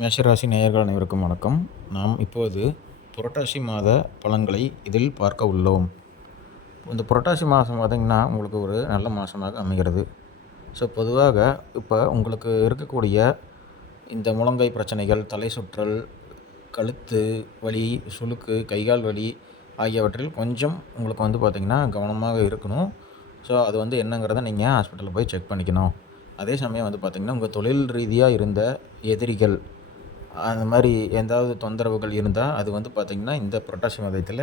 மேஷராசி நேயர்கள் அனைவருக்கும் வணக்கம். நாம் இப்போது புரட்டாசி மாத பலன்களை இதில் பார்க்க உள்ளோம். இந்த புரட்டாசி மாதம் பார்த்திங்கன்னா உங்களுக்கு ஒரு நல்ல மாதமாக அமைகிறது. ஸோ பொதுவாக இப்போ உங்களுக்கு இருக்கக்கூடிய இந்த முழங்கை பிரச்சனைகள், தலை சுற்றல், கழுத்து வலி, சுளுக்கு, கைகால் வலி ஆகியவற்றில் கொஞ்சம் உங்களுக்கு பார்த்திங்கன்னா கவனமாக இருக்கணும். ஸோ அது என்னங்கிறத நீங்கள் ஹாஸ்பிட்டலில் போய் செக் பண்ணிக்கணும். அதே சமயம் பார்த்திங்கன்னா உங்கள் தொழில் ரீதியாக இருந்த எதிரிகள் அந்த மாதிரி எந்தாவது தொந்தரவுகள் இருந்தால் அது பார்த்திங்கன்னா இந்த புரட்டாசி மாதத்தில்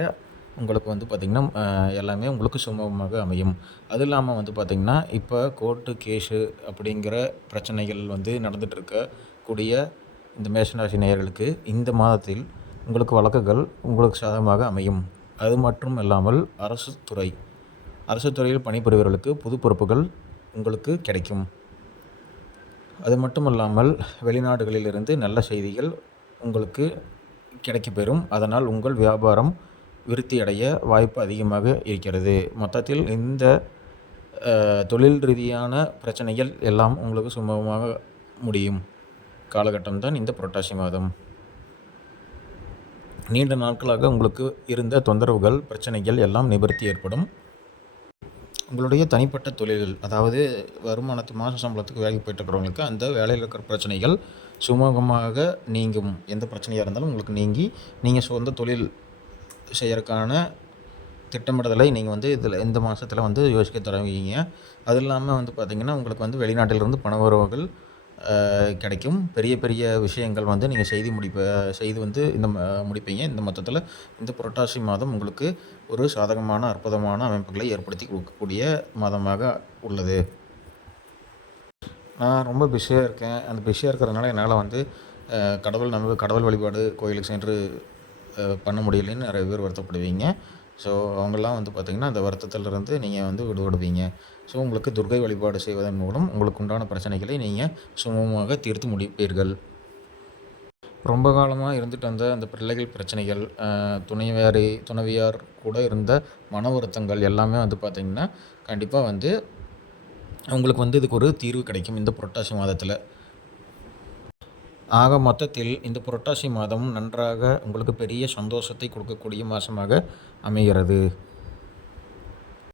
உங்களுக்கு பார்த்திங்கன்னா எல்லாமே உங்களுக்கு சுமூகமாக அமையும். அது இல்லாமல் பார்த்திங்கன்னா இப்போ கோர்ட்டு கேஸு அப்படிங்கிற பிரச்சனைகள் நடந்துகிட்ருக்கக்கூடிய இந்த மேஷராசி நேயர்களுக்கு இந்த மாதத்தில் உங்களுக்கு வழக்குகள் உங்களுக்கு சாதகமாக அமையும். அது மட்டும் இல்லாமல் அரசு துறையில் பணிபுரிபவர்களுக்கு புது பொறுப்புகள் உங்களுக்கு கிடைக்கும். அது மட்டும் இல்லாமல் வெளிநாடுகளிலிருந்து நல்ல செய்திகள் உங்களுக்கு கிடைக்கப்பெறும். அதனால் உங்கள் வியாபாரம் விருத்தி அடைய வாய்ப்பு அதிகமாக இருக்கிறது. மொத்தத்தில் இந்த தொழில் ரீதியான பிரச்சனைகள் எல்லாம் உங்களுக்கு சுமூகமாக முடியும் காலகட்டம் தான் இந்த புரட்டாசி மாதம். நீண்ட நாட்களாக உங்களுக்கு இருந்த தொந்தரவுகள், பிரச்சனைகள் எல்லாம் நிவர்த்தி ஏற்படும். உங்களுடைய தனிப்பட்ட தொழில்கள், அதாவது மாத சம்பளத்துக்கு வேலைக்கு போயிட்டுருக்கிறவங்களுக்கு அந்த வேலையில் இருக்கிற பிரச்சனைகள் சுமூகமாக நீங்கும். எந்த பிரச்சனையாக இருந்தாலும் உங்களுக்கு நீங்கி நீங்கள் சொந்த தொழில் செய்யறதுக்கான திட்டமிடுதலை நீங்கள் இந்த மாதத்தில் யோசிக்க தொடங்குவீங்க. அது இல்லாமல் பார்த்திங்கன்னா உங்களுக்கு வெளிநாட்டிலிருந்து பண வரவுகள் கிடைக்கும். பெரிய பெரிய விஷயங்கள் நீங்கள் செய்து இந்த முடிப்பீங்க. இந்த மொத்தத்தில் இந்த புரட்டாசி மாதம் உங்களுக்கு ஒரு சாதகமான அற்புதமான அமைப்புகளை ஏற்படுத்தி கொடுக்கக்கூடிய மாதமாக உள்ளது. நான் ரொம்ப பிஸியாக இருக்கேன். அந்த பிஸியாக இருக்கிறதுனால என்னால் கடவுள் வழிபாடு கோயிலுக்கு சென்று பண்ண முடியலைன்னு நிறைய பேர் வருத்தப்படுவீங்க. ஸோ அவங்கெல்லாம் பார்த்திங்கன்னா அந்த வருத்தத்திலிருந்து நீங்கள் விடுபடுவீங்க. ஸோ உங்களுக்கு துர்க்கை வழிபாடு செய்வதன் மூலம் உங்களுக்கு உண்டான பிரச்சனைகளை நீங்கள் சுமூகமாக தீர்த்து முடிப்பீர்கள். ரொம்ப காலமாக இருந்துட்டு வந்த அந்த பிள்ளைகள் பிரச்சனைகள், துணைவியார் கூட இருந்த மன வருத்தங்கள் எல்லாமே பார்த்திங்கன்னா கண்டிப்பாக உங்களுக்கு இதுக்கு ஒரு தீர்வு கிடைக்கும் இந்த புரட்டாசி மாதத்தில். ஆக மொத்தத்தில் இந்த புரட்டாசி மாதம் நன்றாக உங்களுக்கு பெரிய சந்தோஷத்தை கொடுக்கக்கூடிய மாதமாக அமைகிறது.